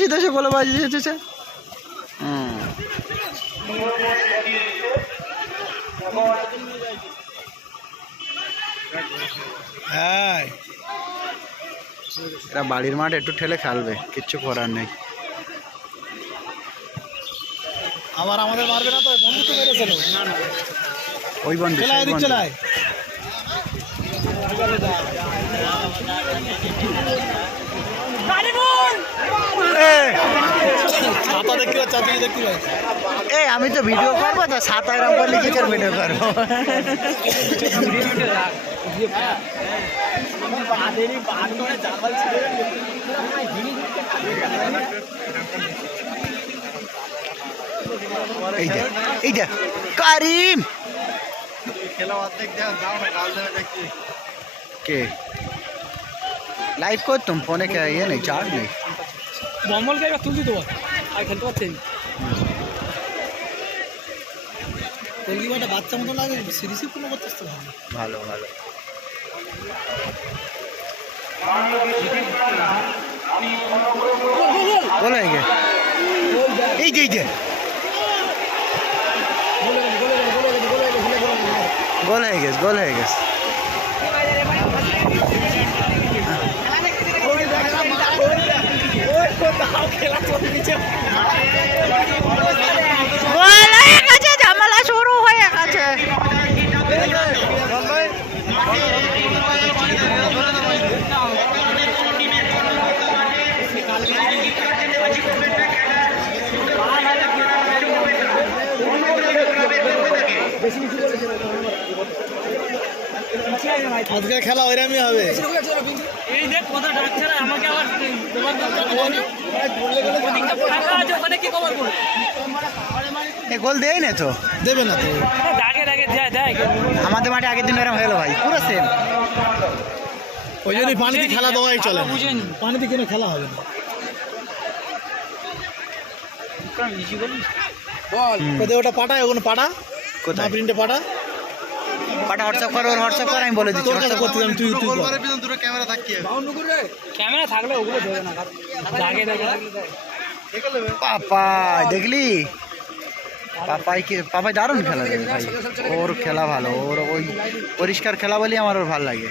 বাজি দেশে বলে বাজি দিয়েছে। হ্যাঁ, এরা বাড়ির মাঠ একটু ঠেলে খেলবে, কিচ্ছু করার নেই। আবার আমাদের মারবে না তো, বন্ধু তো মেরেছিল ওই বন্ধু চলায়। ছাতা দেখতে পাচ্ছি, আপনি দেখতে পাচ্ছি। এই আমি তো ভিডিও করবো, তো ছাতা এরকম করলে কি করে ভিডিও করবো? এইটা কারিম কে লাইভ করতুম ফোনে, কে ইয়ে নেই, চার্জ নেই। বম্বলকে এবার তুলতে দেবো আর খেলতে পারছেন। কলগিমাটা বাচ্চা মতো লাগে, সিরিজে কোনো করতেছ তো ভালো ভালো। গোল হয়ে গে, এই যে গোল হয়ে গেছে, গোল হয়ে গেছে। ঝামেলা শুরু হয়ে গেছে। আজকে খেলা ওইরকমই হবে। এই দেখ কত ডাকছে না আমাকে, আবার ফাঁকা আছে ওখানে কি খবর করব? এ গোল দেয় না তো, দেবে না তো, দাগে দেয়। আমাদের মাঠে আগের দিন এরকম হলো ভাই, পুরো সেম। ওই জন্যই পানিতে খেলা দেওয়াই চলে, বুঝেন পানিতে কোনো খেলা হবে না। কোথায় ওটা পাঠায়, ওখানে পাঠা, কোথায় প্রিন্টে পাঠা পাটা হোয়াটসঅ্যাপ কর, হোয়াটসঅ্যাপ কর, আমি বলে দিচ্ছি। তোর কাছে করতে যাবি, তুই ক্যামেরা থাকলে ওগুলো দেবে না, দাগে পাপা দেখলি, পাপাই দারুণ খেলা দেবে ভাই, ওর খেলা ভালো, ওর ওই পরিষ্কার খেলা বলেই আমার ওর ভালো লাগে।